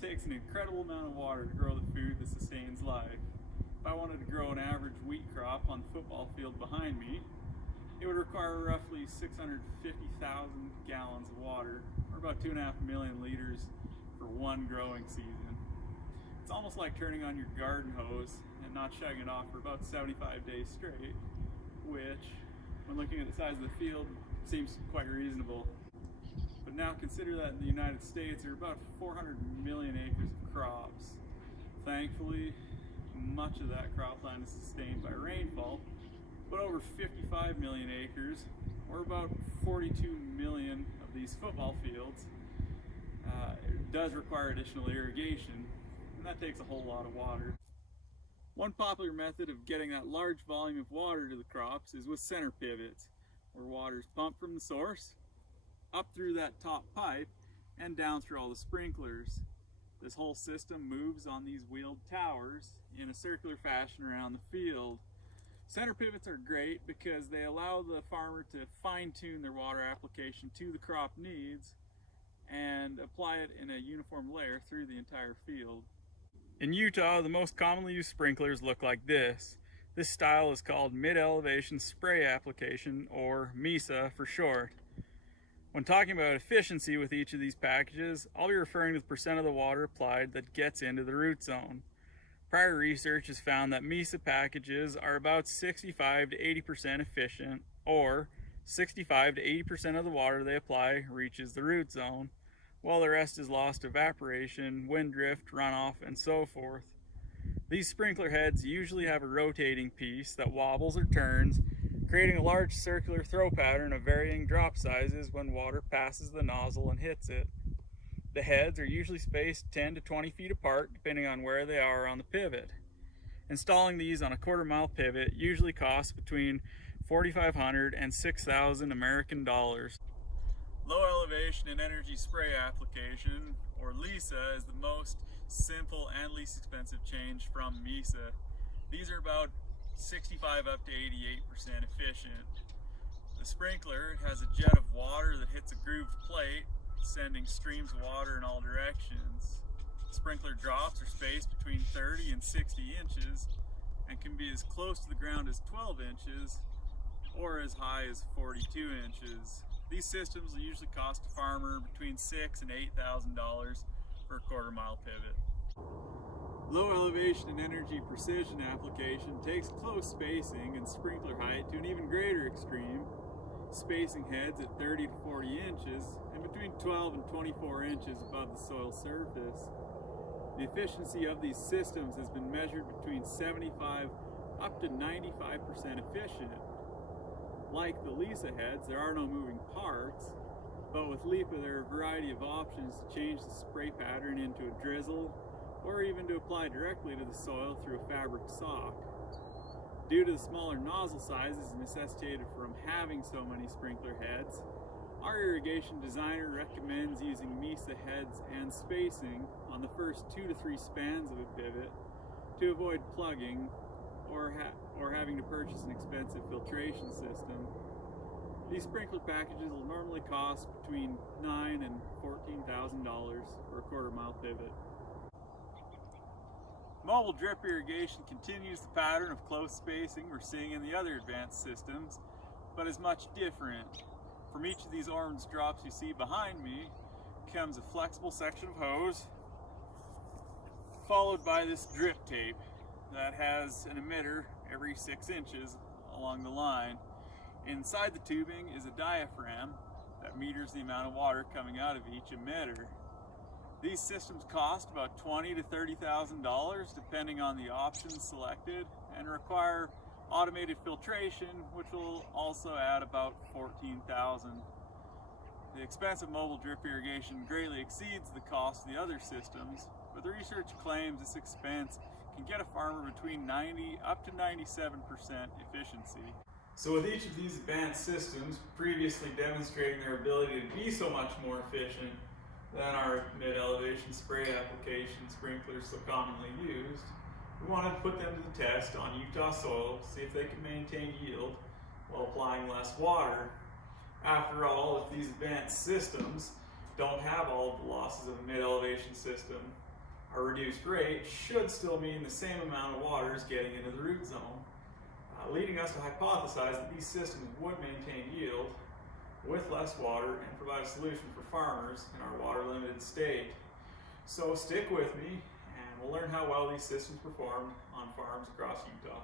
it takes an incredible amount of water to grow the food that sustains life. If I wanted to grow an average wheat crop on the football field behind me, it would require roughly 650,000 gallons of water, or about 2.5 million liters for one growing season. It's almost like turning on your garden hose and not shutting it off for about 75 days straight, which, when looking at the size of the field, seems quite reasonable. But now consider that in the United States there are about 400 million acres of crops. Thankfully, much of that cropland is sustained by rainfall, but over 55 million acres, or about 42 million of these football fields, it does require additional irrigation, and that takes a whole lot of water. One popular method of getting that large volume of water to the crops is with center pivots, where water is pumped from the source up through that top pipe and down through all the sprinklers. This whole system moves on these wheeled towers in a circular fashion around the field. Center pivots are great because they allow the farmer to fine-tune their water application to the crop needs and apply it in a uniform layer through the entire field. In Utah, the most commonly used sprinklers look like this. This style is called mid-elevation spray application, or MESA for short. When talking about efficiency with each of these packages, I'll be referring to the percent of the water applied that gets into the root zone. Prior research has found that MESA packages are about 65 to 80% efficient, or 65 to 80% of the water they apply reaches the root zone, while the rest is lost to evaporation, wind drift, runoff, and so forth. These sprinkler heads usually have a rotating piece that wobbles or turns, creating a large circular throw pattern of varying drop sizes when water passes the nozzle and hits it. The heads are usually spaced 10 to 20 feet apart depending on where they are on the pivot. Installing these on a quarter-mile pivot usually costs between $4,500 and $6,000 American dollars. Low elevation and energy spray application, or LESA, is the most simple and least expensive change from MESA. These are about 65 up to 88% efficient. The sprinkler has a jet of water that hits a grooved plate, sending streams of water in all directions. Sprinkler drops are spaced between 30 and 60 inches and can be as close to the ground as 12 inches or as high as 42 inches. These systems will usually cost a farmer between $6,000 and $8,000 for a quarter-mile pivot. Low elevation and energy precision application takes close spacing and sprinkler height to an even greater extreme, spacing heads at 30 to 40 inches and between 12 and 24 inches above the soil surface. The efficiency of these systems has been measured between 75 up to 95% efficient. Like the LESA heads, there are no moving parts, but with LEPA there are a variety of options to change the spray pattern into a drizzle, or even to apply directly to the soil through a fabric sock. Due to the smaller nozzle sizes necessitated from having so many sprinkler heads, our irrigation designer recommends using MESA heads and spacing on the first 2 to 3 spans of a pivot to avoid plugging or having to purchase an expensive filtration system. These sprinkler packages will normally cost between $9,000 and $14,000 for a quarter-mile pivot. Mobile drip irrigation continues the pattern of close spacing we're seeing in the other advanced systems, but is much different. From each of these orange drops you see behind me comes a flexible section of hose, followed by this drip tape that has an emitter every 6 inches along the line. Inside the tubing is a diaphragm that meters the amount of water coming out of each emitter. These systems cost about $20,000 to $30,000 depending on the options selected, and require automated filtration, which will also add about $14,000. The expense of mobile drip irrigation greatly exceeds the cost of the other systems, but the research claims this expense can get a farmer between 90 up to 97% efficiency. So with each of these advanced systems previously demonstrating their ability to be so much more efficient than our mid-elevation spray application sprinklers so commonly used, we wanted to put them to the test on Utah soil to see if they can maintain yield while applying less water. After all, if these advanced systems don't have all of the losses of a mid-elevation system, our reduced rate should still mean the same amount of water is getting into the root zone, leading us to hypothesize that these systems would maintain yield with less water and provide a solution for farmers in our water-limited state. So stick with me and we'll learn how well these systems perform on farms across Utah.